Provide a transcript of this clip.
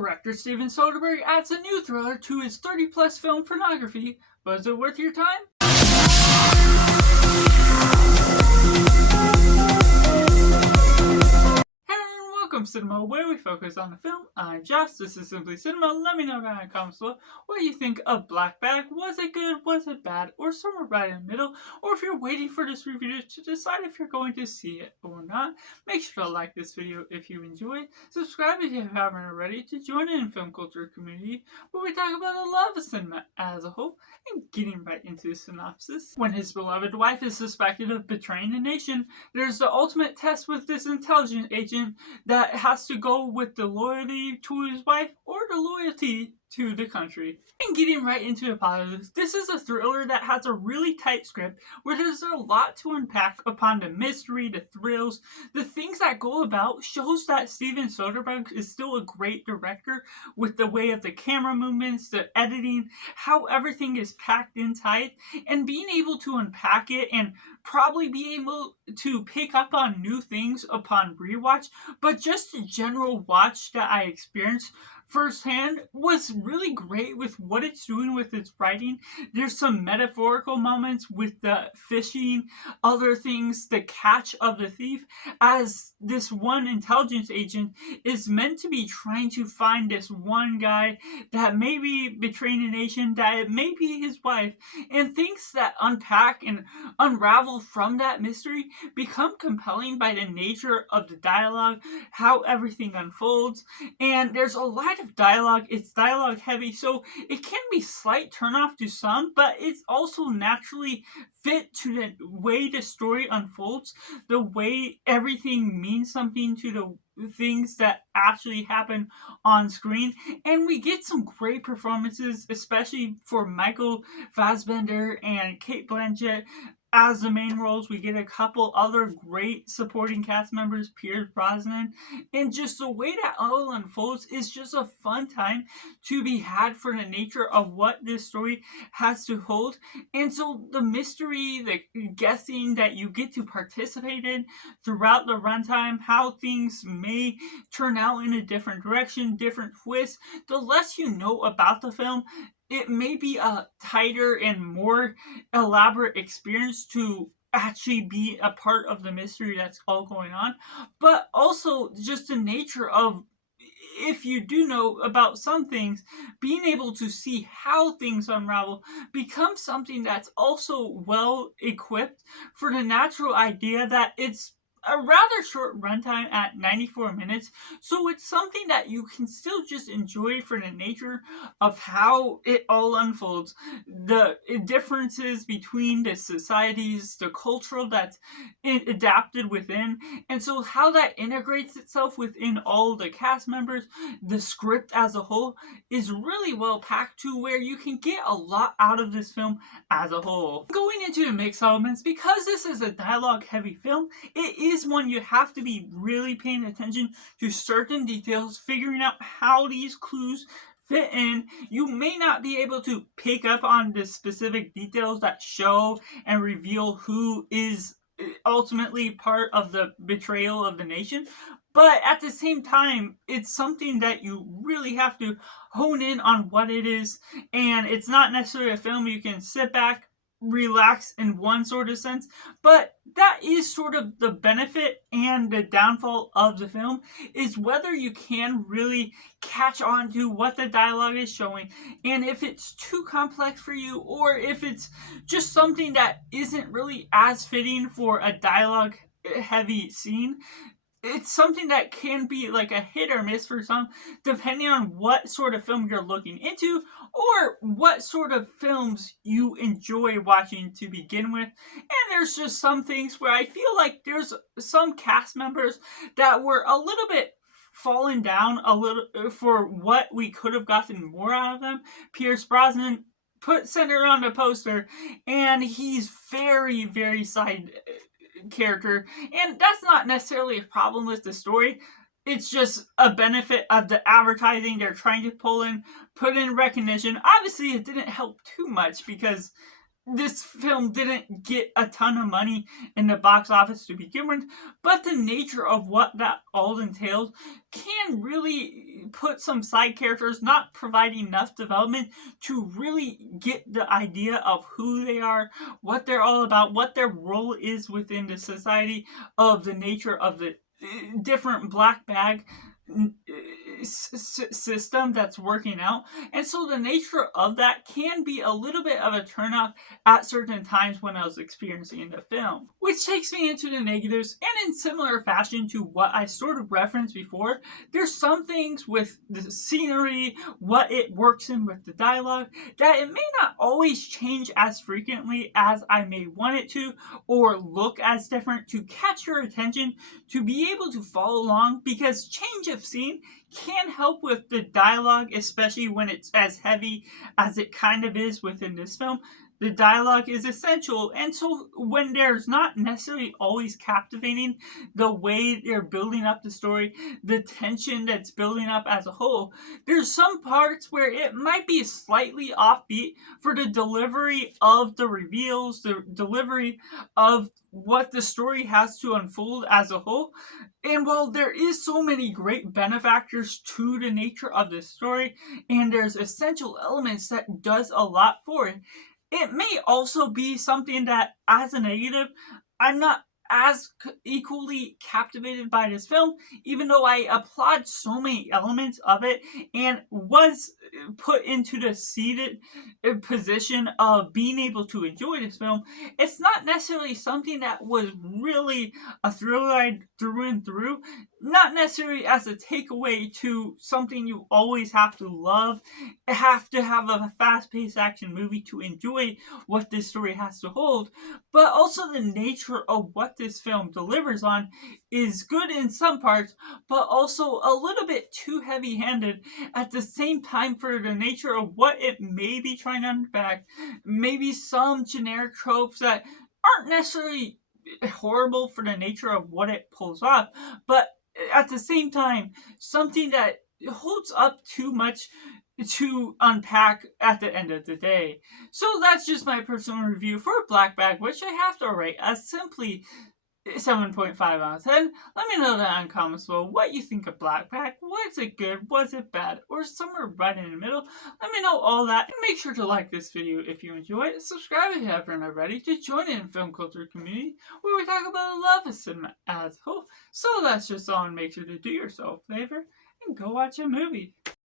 Director Steven Soderbergh adds a new thriller to his 30-plus film filmography, but is it worth your time? Welcome Cinema, where we focus on the film. I'm Josh, this is Simply Cinema. Let me know down in the comments below what you think of Black Bag. Was it good, was it bad, or somewhere right in the middle? Or if you're waiting for this review to decide if you're going to see it or not, make sure to like this video if you enjoy it. Subscribe if you haven't already to join in the film culture community where we talk about the love of cinema as a whole. And getting right into the synopsis. When his beloved wife is suspected of betraying the nation, there's the ultimate test with this intelligence agent that has to go with the loyalty to his wife or the loyalty to the country. And getting right into the positives, this is a thriller that has a really tight script where there's a lot to unpack upon the mystery, the thrills, the things that go about. Shows that Steven Soderbergh is still a great director with the way of the camera movements, the editing, how everything is packed in tight, and being able to unpack it and probably be able to pick up on new things upon rewatch. But just the general watch that I experienced firsthand was really great with what it's doing with its writing. There's some metaphorical moments with the fishing, other things, the catch of the thief, as this one intelligence agent is meant to be trying to find this one guy that may be betraying a nation, that it may be his wife, and things that unpack and unravel from that mystery become compelling by the nature of the dialogue, how everything unfolds. And there's a lot of dialogue. It's dialogue heavy, so it can be slight turnoff to some, but it's also naturally fit to the way the story unfolds, the way everything means something to the things that actually happen on screen. And we get some great performances, especially for Michael Fassbender and Cate Blanchett as the main roles. We get a couple other great supporting cast members, Pierce Brosnan, and just the way that all unfolds is just a fun time to be had for the nature of what this story has to hold. And so the mystery, the guessing that you get to participate in throughout the runtime, how things may turn out in a different direction, different twists, the less you know about the film, it may be a tighter and more elaborate experience to actually be a part of the mystery that's all going on. But also just the nature of, if you do know about some things, being able to see how things unravel becomes something that's also well equipped for the natural idea that it's a rather short runtime at 94 minutes, so it's something that you can still just enjoy for the nature of how it all unfolds, the differences between the societies, the cultural that's adapted within, and so how that integrates itself within all the cast members. The script as a whole is really well packed to where you can get a lot out of this film as a whole. Going into the mix elements, because this is a dialogue heavy film, it is one you have to be really paying attention to certain details, figuring out how these clues fit in. You may not be able to pick up on the specific details that show and reveal who is ultimately part of the betrayal of the nation, but at the same time, it's something that you really have to hone in on what it is. And it's not necessarily a film you can sit back, relax in one sort of sense, but that is sort of the benefit and the downfall of the film, is whether you can really catch on to what the dialogue is showing, and if it's too complex for you, or if it's just something that isn't really as fitting for a dialogue heavy scene. It's something that can be like a hit or miss for some, depending on what sort of film you're looking into or what sort of films you enjoy watching to begin with. And there's just some things where I feel like there's some cast members that were a little bit fallen down a little for what we could have gotten more out of them. Pierce Brosnan put center on the poster, and he's very, very side character, and that's not necessarily a problem with the story. It's just a benefit of the advertising they're trying to put in recognition. Obviously, it didn't help too much because this film didn't get a ton of money in the box office to begin with, but the nature of what that all entails can really put some side characters not providing enough development to really get the idea of who they are, what they're all about, what their role is within the society, of the nature of the different black bag system that's working out. And so the nature of that can be a little bit of a turnoff at certain times when I was experiencing the film. Which takes me into the negatives, and in similar fashion to what I sort of referenced before, there's some things with the scenery, what it works in with the dialogue, that it may not always change as frequently as I may want it to, or look as different to catch your attention, to be able to follow along, because change of scene can help with the dialogue, especially when it's as heavy as it kind of is within this film. The dialogue is essential, and so when there's not necessarily always captivating the way they're building up the story, the tension that's building up as a whole, there's some parts where it might be slightly offbeat for the delivery of the reveals, the delivery of what the story has to unfold as a whole. And while there is so many great benefactors to the nature of this story, and there's essential elements that does a lot for it, it may also be something that, as a negative, I'm not as equally captivated by this film, even though I applaud so many elements of it and was put into the seated position of being able to enjoy this film. It's not necessarily something that was really a thrill ride through and through, not necessarily as a takeaway to something you always have to love, have to have a fast-paced action movie to enjoy what this story has to hold, but also the nature of what this film delivers on is good in some parts, but also a little bit too heavy-handed at the same time for the nature of what it may be trying to unpack. Maybe some generic tropes that aren't necessarily horrible for the nature of what it pulls off, but at the same time, something that holds up too much to unpack at the end of the day. So that's just my personal review for Black Bag, which I have to rate as simply 7.5 out of 10. Let me know down in the comments below what you think of Black Bag. Was it good? Was it bad? Or somewhere right in the middle? Let me know all that. And make sure to like this video if you enjoyed it. Subscribe if you haven't already to join in the film culture community where we talk about the love of cinema as a whole. So that's just all, and make sure to do yourself a favor and go watch a movie.